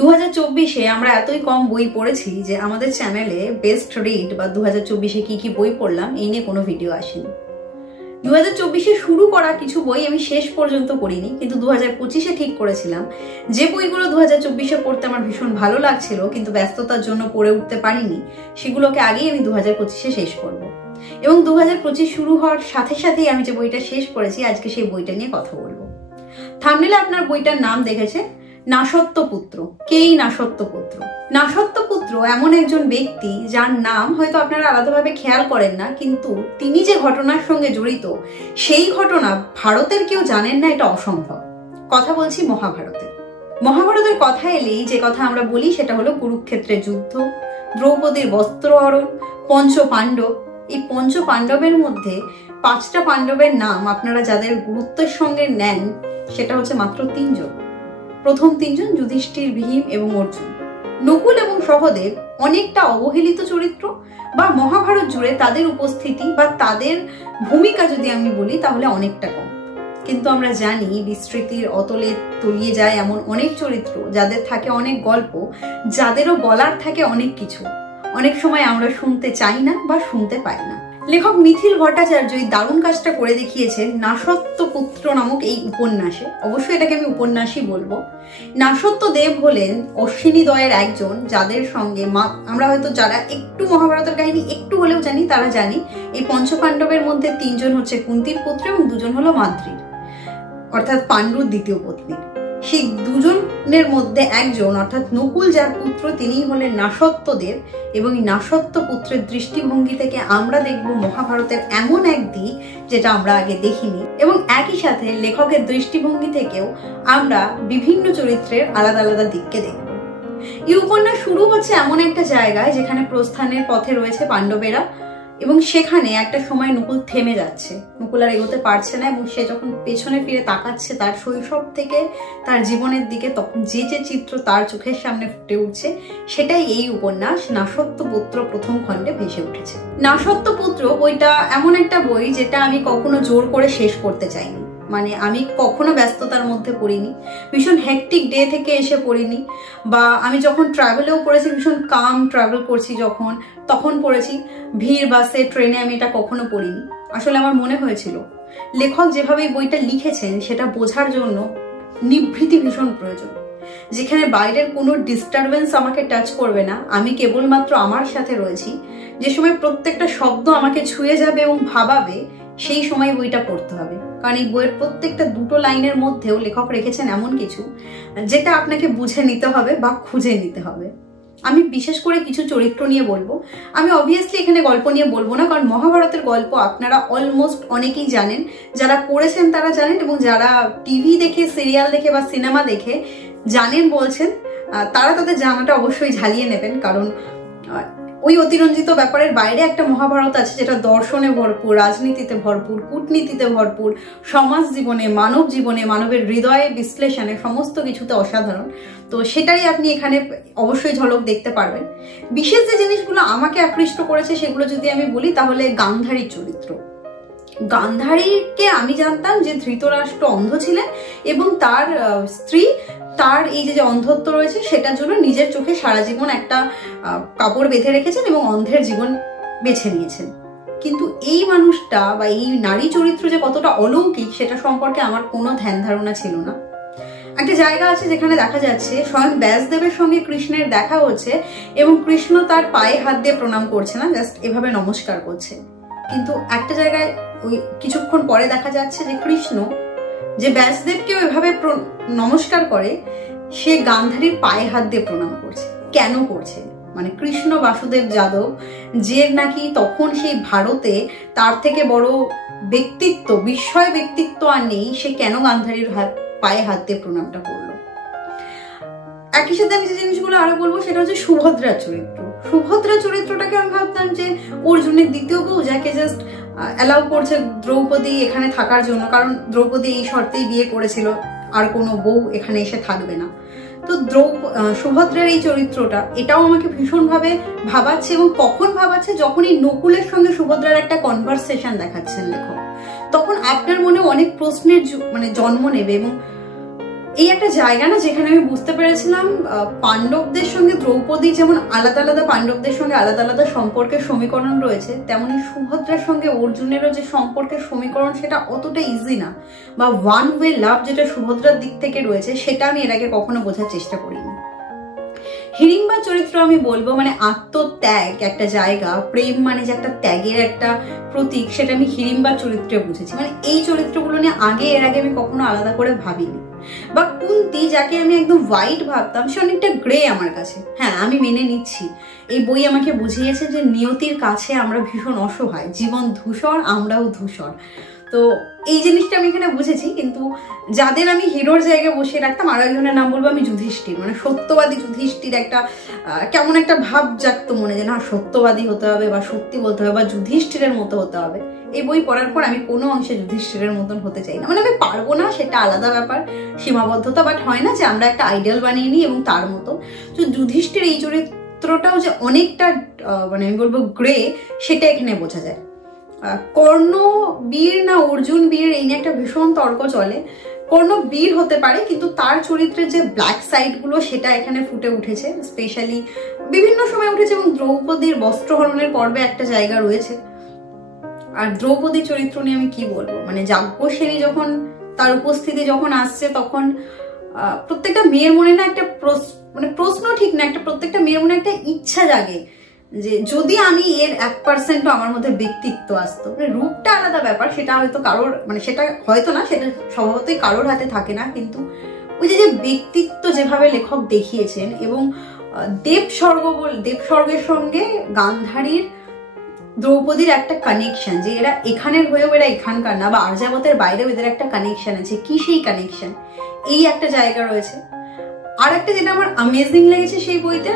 2024-এ আমরা এতই কম বই পড়েছি যে আমাদের চ্যানেলে বেস্ট রিড বা 2024-এ কি বই পড়লাম এই নিয়ে কোনো ভিডিও আসেনি। 2024-এ শুরু করা কিছু বই আমি শেষ পর্যন্ত পড়িনি, কিন্তু 2025-এ ঠিক করেছিলাম যে বইগুলো 2024-এ পড়তে আমার ভীষণ ভালো লাগছিল কিন্তু ব্যস্ততার জন্য পড়ে উঠতে পারিনি, সেগুলোকে আগেই আমি 2025-এ শেষ করব। এবং 2025 শুরু হওয়ার সাথে সাথেই আমি যে বইটা শেষ করেছি, আজকে সেই বইটা নিয়ে কথা বলবো। থাম্বনেলে আপনার বইটার নাম দেখেছে, নাসত্বপুত্র। কে এই নাসত্বপুত্র? নাসত্বপুত্র এমন একজন ব্যক্তি যার নাম হয়তো আপনারা আলাদাভাবে খেয়াল করেন না, কিন্তু তিনি যে ঘটনার সঙ্গে জড়িত সেই ঘটনা ভারতের কেউ জানেন না, এটা অসম্ভব। কথা বলছি মহাভারতের। মহাভারতের কথা এলেই যে কথা আমরা বলি সেটা হলো কুরুক্ষেত্রের যুদ্ধ, দ্রৌপদীর বস্ত্র হরণ, পঞ্চ পাণ্ডব। এই পঞ্চ পাণ্ডবের মধ্যে 5টা পাণ্ডবের নাম আপনারা যাদের গুরুত্বের সঙ্গে নেন সেটা হচ্ছে মাত্র 3 জন। প্রথম 3 জন যুধিষ্ঠির, ভীম এবং অর্জুন। নকুল এবং সহদেব অনেকটা অবহেলিত চরিত্র, বা মহাভারত জুড়ে তাদের উপস্থিতি বা তাদের ভূমিকা যদি আমি বলি তাহলে অনেকটা কম। কিন্তু আমরা জানি বিস্তৃতির অতলে তলিয়ে যায় এমন অনেক চরিত্র যাদের থাকে অনেক গল্প, যাদেরও বলার থাকে অনেক কিছু। অনেক সময় আমরা শুনতে চাই না বা শুনতে পাই না। লেখক মিথিল ভট্টাচার্য এই দারুণ কাজটা করে দেখিয়েছেন নাসত্বপুত্র নামক এই উপন্যাসে। অবশ্যই এটাকে আমি উপন্যাসই বলবো। নাসত্বদেব হলেন অশ্বিনীদ্বয়ের একজন, যাদের সঙ্গে আমরা হয়তো যারা একটু মহাভারতের কাহিনী একটু হলেও জানি তারা জানি এই পঞ্চপাণ্ডবের মধ্যে 3 জন হচ্ছে কুন্তির পুত্র এবং 2 জন হলো মাদ্রীর, অর্থাৎ পাণ্ডুর দ্বিতীয় পত্নী। সেই 2 জনের মধ্যে একজন অর্থাৎ নকুল যার পুত্র, তিনিই হলেন নাসত্বদেব। এবং এই নাসত্বপুত্রের দৃষ্টিভঙ্গি থেকে আমরা দেখব মহাভারতের এমন এক দিক যেটা আমরা আগে দেখিনি, এবং একই সাথে লেখকের দৃষ্টিভঙ্গি থেকেও আমরা বিভিন্ন চরিত্রের আলাদা আলাদা দিককে দেখব। এই উপন্যাস শুরু হচ্ছে এমন একটা জায়গায় যেখানে প্রস্থানের পথে রয়েছে পাণ্ডবেরা, এবং সেখানে একটা সময় নকুল থেমে যাচ্ছে, নকুল আর এগোতে পারছে না, এবং সে যখন পেছনে ফিরে তাকাচ্ছে তার শৈশব থেকে তার জীবনের দিকে, তখন যে চিত্র তার চোখের সামনে ফুটে উঠছে সেটাই এই উপন্যাস নাসত্বপুত্র প্রথম খণ্ডে ভেসে উঠেছে। নাসত্বপুত্র বইটা এমন একটা বই যেটা আমি কখনো জোর করে শেষ করতে চাইনি। মানে আমি কখনো ব্যস্ততার মধ্যে পড়িনি, ভীষণ হেকটিক ডে থেকে এসে পড়িনি, বা আমি যখন ট্রাভেলেও পড়েছি ভীষণ কাম ট্রাভেল করছি যখন, তখন পড়েছি। ভিড় বাসে ট্রেনে আমি এটা কখনো পড়িনি। আসলে আমার মনে হয়েছিল লেখক যেভাবে বইটা লিখেছেন সেটা বোঝার জন্য নিভৃতি ভীষণ প্রয়োজন, যেখানে বাইরের কোনো ডিস্টারবেন্স আমাকে টাচ করবে না, আমি কেবলমাত্র আমার সাথে রয়েছি। যে সময় প্রত্যেকটা শব্দ আমাকে ছুঁয়ে যাবে এবং ভাবাবে, সেই সময় বইটা পড়তে হবে। কারণ এই বইয়ের প্রত্যেকটা 2টো লাইনের মধ্যেও লেখক রেখেছেন এমন কিছু যেটা আপনাকে বুঝে নিতে হবে বা খুঁজে নিতে হবে। আমি বিশেষ করে কিছু চরিত্র নিয়ে বলবো। আমি অবভিয়াসলি এখানে গল্প নিয়ে বলবো না, কারণ মহাভারতের গল্প আপনারা অলমোস্ট অনেকেই জানেন, যারা পড়েছেন তারা জানেন, এবং যারা টিভি দেখে, সিরিয়াল দেখে বা সিনেমা দেখে জানেন বলছেন, তারা তাদের জানাটা অবশ্যই ঝালিয়ে নেবেন। কারণ ওই অতিরঞ্জিত ব্যাপারের বাইরে একটা মহাভারত আছে যেটা দর্শনে ভরপুর, রাজনীতিতে ভরপুর, কূটনীতিতে ভরপুর, সমাজ জীবনে, মানব জীবনে, মানবের হৃদয়ে বিশ্লেষণে, সমস্ত কিছুতে অসাধারণ। তো সেটাই আপনি এখানে অবশ্যই ঝলক দেখতে পারবেন। বিশেষ যে জিনিসগুলো আমাকে আকৃষ্ট করেছে সেগুলো যদি আমি বলি তাহলে গান্ধারীর চরিত্র। গান্ধারীকে আমি জানতাম যে ধৃতরাষ্ট্র অন্ধ ছিলেন এবং তার স্ত্রী তার এই যে অন্ধত্ব রয়েছে সেটার জন্য নিজের চোখে সারা জীবন একটা কাপড় বেঁধে রেখেছেন এবং অন্ধের জীবন বেছে নিয়েছেন। কিন্তু এই মানুষটা বা এই নারী চরিত্র যে কতটা অলৌকিক সেটা সম্পর্কে আমার কোনো ধ্যান ধারণা ছিল না। একটা জায়গা আছে যেখানে দেখা যাচ্ছে স্বয়ং ব্যাসদেবের সঙ্গে কৃষ্ণের দেখা হচ্ছে এবং কৃষ্ণ তার পায়ে হাত দিয়ে প্রণাম করছে না, জাস্ট এভাবে নমস্কার করছে। কিন্তু একটা জায়গায় ওই কিছুক্ষণ পরে দেখা যাচ্ছে যে কৃষ্ণ যে ব্যাসদেবকেও এভাবে নমস্কার করে, সে গান্ধারীর পায়ে হাত দিয়ে প্রণাম করছে। কেন করছে? মানে কৃষ্ণ বাসুদেব যাদব, যে নাকি তখন সেই ভারতে তার থেকে বড় ব্যক্তিত্ব, বিস্ময় ব্যক্তিত্ব আর নেই, সে কেন গান্ধারীর পায়ে হাত দিয়ে প্রণামটা করলো? একই সাথে আমি যে জিনিসগুলো আরো বলবো সেটা হচ্ছে সুভদ্রার চরিত্র। সুভদ্রা চরিত্রটাকে আমি ভাবতাম যে অর্জুনের দ্বিতীয় বউ, যাকে জাস্ট অ্যালাউ করছে দ্রৌপদী এখানে থাকার জন্য, কারণ দ্রৌপদী এই শর্তেই বিয়ে করেছিল, আর কোনো বউ এখানে এসে থাকবে না। তো সুভদ্রার এই চরিত্রটা, এটাও আমাকে ভীষণভাবে ভাবাচ্ছে। এবং কখন ভাবাচ্ছে? যখন এই নকুলের সঙ্গে সুভদ্রার একটা কনভারসেশন দেখাচ্ছেন লেখক, তখন আপনার মনে অনেক প্রশ্নের জন্ম নেবে এবং এই একটা জায়গা না যেখানে আমি বুঝতে পেরেছিলাম পাণ্ডবদের সঙ্গে দ্রৌপদী যেমন আলাদা আলাদা, পাণ্ডবদের সঙ্গে আলাদা আলাদা সম্পর্কের সমীকরণ রয়েছে, তেমনি সুভদ্রার সঙ্গে অর্জুনেরও যে সম্পর্কের সমীকরণ সেটা অতটা ইজি না, বা ওয়ান ওয়ে লাভ যেটা সুভদ্রার দিক থেকে রয়েছে সেটা আমি এর আগে কখনো বোঝার চেষ্টা করিনি। হিড়িম্বার চরিত্র আমি বলবো মানে আত্মত্যাগ একটা জায়গা, প্রেম মানে যে একটা ত্যাগের একটা প্রতীক, সেটা আমি হিড়িম্বার চরিত্রে বুঝেছি। মানে এই চরিত্রগুলো নিয়ে এর আগে আমি কখনো আলাদা করে ভাবিনি। বা কুন্তী, যাকে আমি একদম হোয়াইট ভাবতাম, সে অনেকটা গ্রে আমার কাছে। হ্যাঁ, আমি মেনে নিচ্ছি, এই বই আমাকে বুঝিয়েছে যে নিয়তির কাছে আমরা ভীষণ অসহায়, জীবন ধূসর, আমরাও ধূসর। তো এই জিনিসটা আমি এখানে বুঝেছি। কিন্তু যাদের আমি হিরোর জায়গায় বসিয়ে রাখতাম, আর একজনের নাম বলবো আমি যুধিষ্ঠির। মানে সত্যবাদী যুধিষ্ঠির একটা কেমন একটা ভাব জাগতো মনে, যে না সত্যবাদী হতে হবে বা সত্যি বলতে হবে বা যুধিষ্ঠিরের মতো হতে হবে। এই বই পড়ার পর আমি কোনো অংশে যুধিষ্ঠিরের মতন হতে চাই না। মানে আমি পারবো না, সেটা আলাদা ব্যাপার, সীমাবদ্ধতা, বাট হয় না যে আমরা একটা আইডিয়াল বানিয়ে নিই এবং তার মতো। তো যুধিষ্ঠির এই চরিত্রটাও যে অনেকটা মানে আমি বলবো গ্রে, সেটা এখানে বোঝা যায়। কর্ণ বীর না অর্জুন বীর, এই নিয়ে একটা ভীষণ তর্ক চলে। কর্ণ বীর হতে পারে, কিন্তু তার চরিত্রের যে ব্ল্যাক সাইড গুলো সেটা এখানে ফুটে উঠেছে, স্পেশালি বিভিন্ন সময় উঠেছে। এবং দ্রৌপদীর বস্ত্রহরণের পর্বে একটা জায়গা রয়েছে। আর দ্রৌপদীর চরিত্র নিয়ে আমি কি বলবো, মানে যাজ্ঞসেনী যখন তার উপস্থিতি যখন আসছে, তখন প্রত্যেকটা মেয়ের মনে না একটা মানে প্রশ্ন ঠিক না, একটা প্রত্যেকটা মেয়ের মনে একটা ইচ্ছা জাগে যে যদি আমি এর 1% আমার মধ্যে ব্যক্তিত্ব আসতো। মানে রূপটা আলাদা ব্যাপার, সেটা হয়তো কারোর, মানে সেটা হয়তো না, সেটা স্বভাবতই কারোর হাতে থাকে না, কিন্তু ওই যে ব্যক্তিত্ব যেভাবে লেখক দেখিয়েছেন, এবং দেবস্বর্গের সঙ্গে গান্ধারীর দ্রৌপদীর একটা কানেকশন, যে এরা এখানের হয়েও এরা এখানকার না, বা আর্যাবতের বাইরেও এদের একটা কানেকশন আছে। কি সেই কানেকশন, এই একটা জায়গা রয়েছে। আর একটা যেটা আমার অ্যামেজিং লেগেছে সেই বইতে,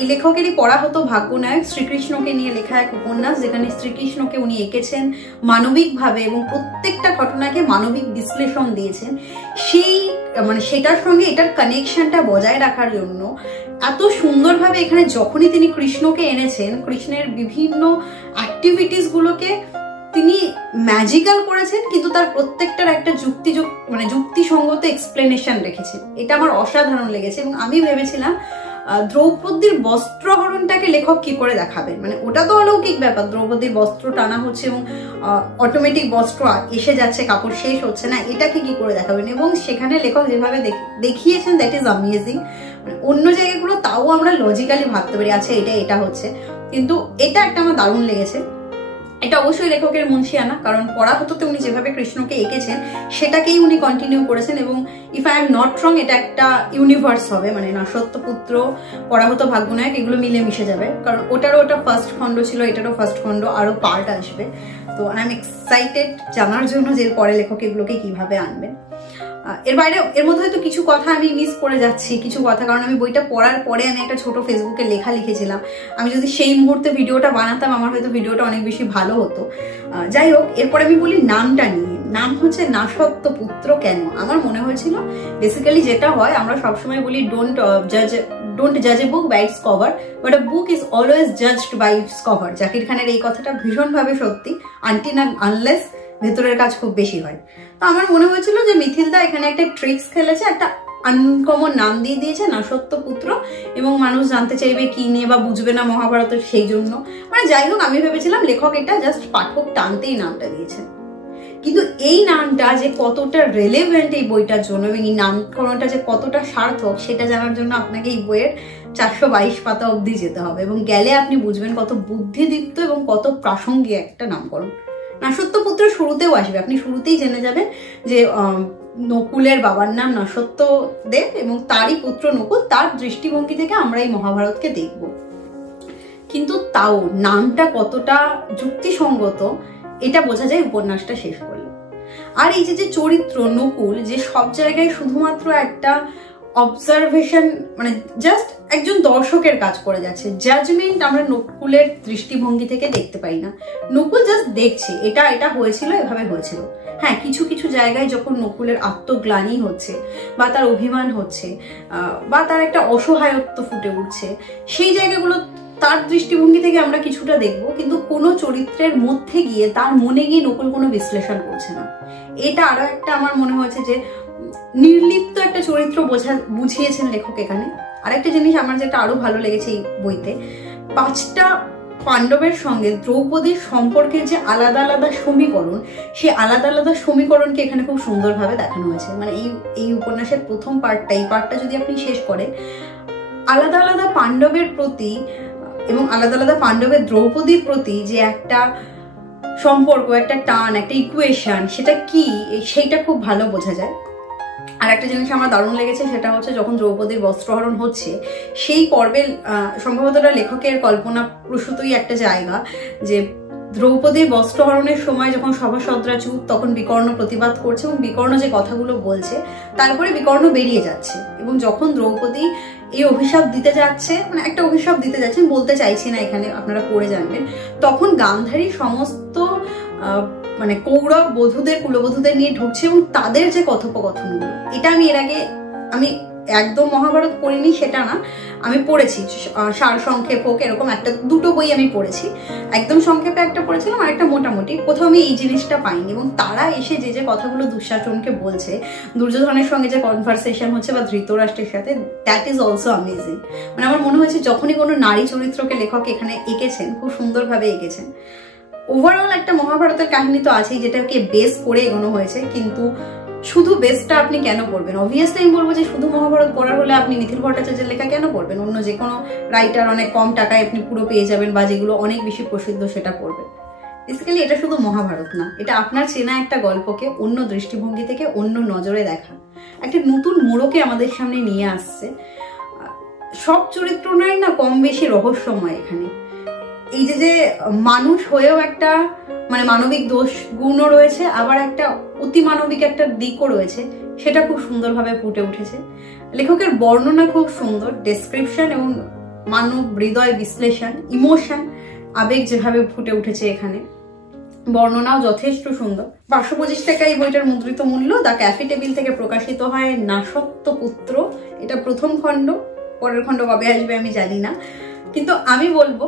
এই লেখকেরই পড়া হতো ভাগ্যনায়ক, শ্রীকৃষ্ণকে নিয়ে লেখা এক উপন্যাস, যেখানে শ্রীকৃষ্ণকে উনি এঁকেছেন মানবিকভাবে এবং প্রত্যেকটা ঘটনাকে মানবিক বিশ্লেষণ দিয়েছেন। সেই মানে সেটার সঙ্গে এটার কানেকশনটা বজায় রাখার জন্য এত সুন্দরভাবে এখানে যখনই তিনি কৃষ্ণকে এনেছেন, কৃষ্ণের বিভিন্ন অ্যাক্টিভিটিস গুলোকে তিনি ম্যাজিক্যাল করেছেন, কিন্তু তার প্রত্যেকটার একটা যুক্তিসঙ্গত এক্সপ্লেনেশন রেখেছেন। এটা আমার অসাধারণ লেগেছে। এবং আমি ভেবেছিলাম দ্রৌপদীর বস্ত্রহরণটাকে লেখক কি করে দেখাবেন, মানে ওটা তো অলৌকিক ব্যাপার, দ্রৌপদীর বস্ত্র টানা হচ্ছে এবং অটোমেটিক বস্ত্র এসে যাচ্ছে, কাপড় শেষ হচ্ছে না, এটাকে কি করে দেখাবেন। এবং সেখানে লেখক যেভাবে দেখিয়েছেন, দ্যাট ইজ অ্যামেজিং। মানে অন্য জায়গাগুলো তাও আমরা লজিক্যালি ভাবতে পারি, আচ্ছা এটা হচ্ছে, কিন্তু এটা একটা আমার দারুণ লেগেছে। এটা অবশ্যই লেখকের মুন্সিয়ানা, কারণ পড়া হতোতে উনি যেভাবে কৃষ্ণকে এঁকেছেন সেটাকেই উনি কন্টিনিউ করেছেন। এবং if I am not wrong, এটা একটা ইউনিভার্স হবে, মানে নরসত্যপুত্র, পড়া হতো ভাগ্যনায়ক, এগুলো মিলে মিশে যাবে, কারণ ওটা ফার্স্ট খণ্ড ছিল, এটারও ফার্স্ট খণ্ড, আরো পার্ট আসবে। তো আই এম এক্সাইটেড জানার জন্য যে পরে লেখক এগুলোকে কিভাবে আনবেন। এর বাইরে এর মধ্যে হয়তো কিছু কথা আমি মিস করে যাচ্ছি, কিছু কথা, কারণ আমি বইটা পড়ার পরে আমি একটা ছোট ফেসবুকে লেখা লিখেছিলাম। আমি যদি সেই মুহূর্তে ভিডিওটা বানাতাম, আমার হয়তো ভিডিওটা অনেক বেশি ভালো হতো। যাই হোক, এরপরে আমি বলি নামটা নিয়ে। নাম হচ্ছে নাসত্যপুত্র কেন? আমার মনে হয়েছিল বেসিক্যালি যেটা হয়, আমরা সবসময় বলি ডোন্ট জাজ a book by its cover, but a book is always judged by its cover. Zakir খানের এই কথাটা ভীষণভাবে সত্যি, আনটিল এন্ড আনলেস ভেতরের কাজ খুব বেশি হয়। তো আমার মনে হয়েছিল যে মিথিলদা এখানে একটা ট্রিক্স খেলেছে, একটা আনকমন নাম দিয়ে দিয়েছে নাসত্যপুত্র, এবং মানুষ জানতে চাইবে কি নিয়ে বা বুঝবে না মহাভারতের, সেই জন্য। মানে যাই হোক, আমি ভেবেছিলাম লেখক এটা জাস্ট পাঠক টানতেই নামটা দিয়েছেন, কিন্তু এই নামটা যে কতটা রেলেভেন্ট এই বইটার জন্য এবং এই নামকরণটা যে কতটা সার্থক, সেটা জানার জন্য আপনাকে এই বইয়ের 422 পাতা অবধি যেতে হবে, এবং গেলে আপনি বুঝবেন কত বুদ্ধিদীপ্ত এবং কত প্রাসঙ্গিক একটা নামকরণ। নাসত্যপুত্র শুরুতেও আসবে, আপনি শুরুতেই জেনে যাবেন যে নকুলের বাবার নাম নসত্যদেব এবং তারই পুত্র নকুল, তার দৃষ্টিভঙ্গি থেকে আমরা এই মহাভারতকে দেখব। কিন্তু তাও নামটা কতটা যুক্তিসঙ্গত এটা বোঝা যায় উপন্যাসটা শেষ করলে। আর এই যে চরিত্র নকুল, যে সব জায়গায় শুধুমাত্র একটা অবজারভেশন, মানে জাস্ট একজন দর্শকের কাজ করে যাচ্ছে, জাজমেন্ট আমরা নকুলের দৃষ্টিভঙ্গি থেকে দেখতে পাই না। নকুল জাস্ট দেখছে এটা হয়েছিল, এভাবে হয়েছিল। হ্যাঁ, কিছু কিছু জায়গায় যখন নকুলের আত্মগ্লানি হচ্ছে বা তার অভিমান হচ্ছে বা তার একটা অসহায়ত্ব ফুটে উঠছে, সেই জায়গাগুলো তার দৃষ্টিভঙ্গি থেকে আমরা কিছুটা দেখবো, কিন্তু কোনো চরিত্রের মধ্যে গিয়ে তার মনে গিয়ে নকুল কোনো বিশ্লেষণ করছে না। এটা আরো একটা আমার মনে হয়েছে যে নির্লিপ্ত একটা চরিত্র বুঝিয়েছেন লেখক এখানে। আরেকটা জিনিস আমার যেটা আরো ভালো লেগেছে এই বইতে, 5টা পাণ্ডবের সঙ্গে দ্রৌপদীর সম্পর্কের যে আলাদা আলাদা সমীকরণ, সেই আলাদা আলাদা সমীকরণকে এখানে খুব সুন্দরভাবে দেখানো হয়েছে। মানে এই উপন্যাসের প্রথম পার্টটা, এই পার্টটা যদি আপনি শেষ করেন, আলাদা আলাদা পাণ্ডবের প্রতি এবং আলাদা আলাদা পাণ্ডবের দ্রৌপদীর প্রতি যে একটা সম্পর্ক, একটা টান, একটা ইকুয়েশন, সেটা কি সেইটা খুব ভালো বোঝা যায়। আর একটা জিনিস আমার দারুণ লেগেছে, সেটা হচ্ছে যখন দ্রৌপদীর বস্ত্রহরণ হচ্ছে সেই পর্বের সম্ভবত লেখকের কল্পনা প্রসূতই একটা জায়গা, যে দ্রৌপদীর বস্ত্রহরণের সময় যখন সভাসদরা চুপ, তখন বিকর্ণ প্রতিবাদ করছে এবং বিকর্ণ যে কথাগুলো বলছে, তারপরে বিকর্ণ বেরিয়ে যাচ্ছে। এবং যখন দ্রৌপদী এই অভিশাপ দিতে যাচ্ছে, মানে একটা অভিশাপ দিতে যাচ্ছে, বলতে চাইছি না এখানে, আপনারা পড়ে জানবেন, তখন গান্ধারী সমস্ত মানে কৌরব বধূদের, কুলবধূদের নিয়ে ঢুকছে এবং তাদের যে কথোপকথনগুলো, এটা আমি এর আগে আমি একদম মহাভারত পড়িনি সেটা না, আমি পড়েছি সার সংক্ষেপ হোক, এরকম দুটো বই আমি পড়েছি। একদম সংক্ষেপে একটা পড়েছিলাম আর একটা মোটামুটি, কোথাও আমি এই জিনিসটা পাইনি। এবং তারা এসে যে কথাগুলো দুঃশাসনকে বলছে, দুর্যোধনের সঙ্গে যে কনভারসেশন হচ্ছে বা ধৃতরাষ্ট্রের সাথে, দ্যাট ইজ অলসো অ্যামেজিং। মানে আমার মনে হয়েছে যখনই কোনো নারী চরিত্রকে লেখক এখানে এঁকেছেন, খুব সুন্দরভাবে এঁকেছেন। ওভারঅল একটা মহাভারতের কাহিনী তো আছেই, যেটাকে বেস করে এগোনো হয়েছে, কিন্তু শুধু বেসটা আপনি কেন পড়বেন? অবভিয়াসলি আমি বলবো যে শুধু মহাভারত পড়ার হলে আপনি নিখিল ভট্টাচার্যের লেখা কেন পড়বেন? অন্য যে কোনো রাইটার অনেক কম টাকায় আপনি পুরো পেয়ে যাবেন, বা যেগুলো অনেক বেশি প্রসিদ্ধ সেটা পড়বেন। বেসিক্যালি এটা শুধু মহাভারত না, এটা আপনার চেনা একটা গল্পকে অন্য দৃষ্টিভঙ্গি থেকে, অন্য নজরে দেখা, একটা নতুন মোড়কে আমাদের সামনে নিয়ে আসছে। সব চরিত্রটাই না কম বেশি রহস্যময় এখানে। এই যে মানুষ হয়েও একটা মানে মানবিক দোষ গুণও রয়েছে, আবার একটা অতি মানবিক একটা দিকও রয়েছে, সেটা খুব সুন্দরভাবে ফুটে উঠেছে। লেখকের বর্ণনা খুব সুন্দর, ডেসক্রিপশন এবং মানব হৃদয় বিশ্লেষণ, ইমোশন, আবেগ যেভাবে ফুটে উঠেছে এখানে, বর্ণনাও যথেষ্ট সুন্দর। 525 টাকা এই বইটার মুদ্রিত মূল্য। দ্য ক্যাফে টেবিল থেকে প্রকাশিত হয় নাসত্ব পুত্র, এটা প্রথম খণ্ড, পরের খণ্ড কবে আসবে আমি জানি না, কিন্তু আমি বলবো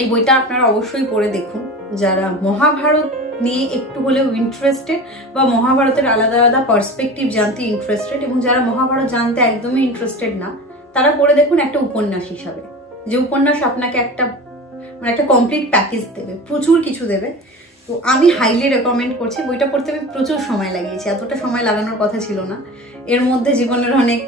এই বইটা আপনারা অবশ্যই পড়ে দেখুন। যারা মহাভারত নিয়ে একটু হলেও ইন্টারেস্টেড, বা মহাভারতের আলাদা আলাদা পার্সপেক্টিভ জানতে ইন্টারেস্টেড, এবং যারা মহাভারত জানতে একদমই ইন্টারেস্টেড না, তারা পড়ে দেখুন একটা উপন্যাস হিসাবে, যে উপন্যাস আপনাকে একটা কমপ্লিট প্যাকেজ দেবে, প্রচুর কিছু দেবে। তো আমি হাইলি রেকমেন্ড করছি। বইটা পড়তে আমি প্রচুর সময় লাগিয়েছি, এতটা সময় লাগানোর কথা ছিল না। এর মধ্যে জীবনের অনেক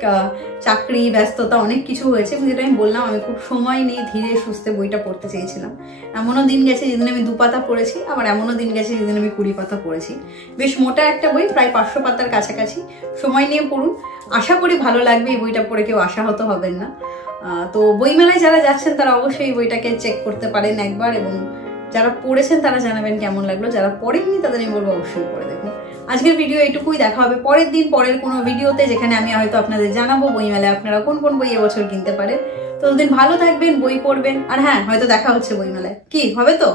চাকরি, ব্যস্ততা, অনেক কিছু হয়েছে, এবং যেটা আমি বললাম, আমি খুব সময় নিয়ে ধীরে সুস্থে বইটা পড়তে চেয়েছিলাম। এমনও দিন গেছে যেদিন আমি 2 পাতা পড়েছি, আবার এমনও দিন গেছে যেদিন আমি 20 পাতা পড়েছি। বেশ মোটা একটা বই, প্রায় 500 পাতার কাছাকাছি। সময় নিয়ে পড়ুন, আশা করি ভালো লাগবে। এই বইটা পড়ে কেউ আশাহত হবেন না। তো বইমেলায় যারা যাচ্ছেন তারা অবশ্যই এই বইটাকে চেক করতে পারেন একবার, এবং যারা পড়েছেন তারা জানাবেন কেমন লাগলো। যারা পড়েননি তাদের আমি বলবো অবশ্যই পড়ে দেখুন। আজকের ভিডিও এইটুকুই, দেখা হবে পরের দিন পরের কোনো ভিডিওতে, যেখানে আমি হয়তো আপনাদের জানাবো বইমেলায় আপনারা কোন কোন বই এবছর কিনতে পারেন। ততদিন ভালো থাকবেন, বই পড়বেন, আর হ্যাঁ, হয়তো দেখা হচ্ছে বইমেলায়। কি হবে তো?